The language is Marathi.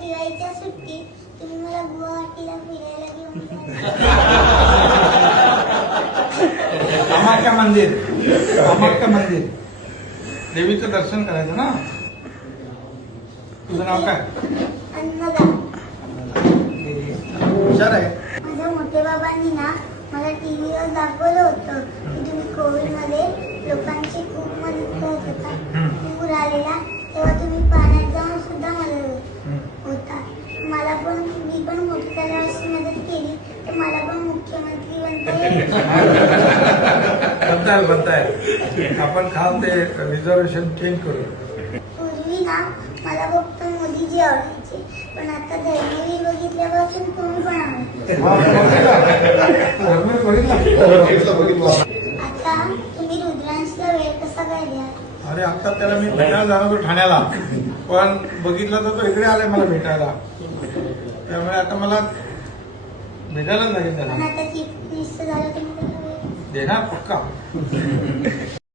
दिवाळीच्या सुट्टीत तुम्ही मला गुवाहाटीला फिरायला घेऊन जा. कामाख्या मंदिर देवीचं दर्शन करायचं ना. तुझं नाव काय? अन्नदा. हुशार आहे. माझ्या मोठ्या बाबांनी ना मला टीव्हीवर दाखवलं होतं की तुम्ही कोविडमध्ये लोकांची खूप मदत करत होता. पूर आलेला तेव्हा तुम्ही पाण्यात जाऊन सुद्धा मदत होता. मला पण मी पण मोठी झाल्यावर अशी मदत केली तर मला पण मुख्यमंत्री बनता येईल. आपण खाल ते रिझर्वेशन चेंज करू. पूर्वी ना मला फक्त मोदीजी आवडायचे, पण आता धर्मवीर बघितल्यापासून तुम्ही पण आवडते. आता तुम्ही रुद्रांशला वेळ कसा काय द्या? अरे आता त्याला मी भेटायला जाणार होतो ठाण्याला, पण बघितलं तर तो इकडे आलाय मला भेटायला. त्यामुळे आता मला भेटायलाच लागेल त्याला. पण आता चीफ मिनिस्टर झालं तुम्ही त्याला वेळ देणार पक्का.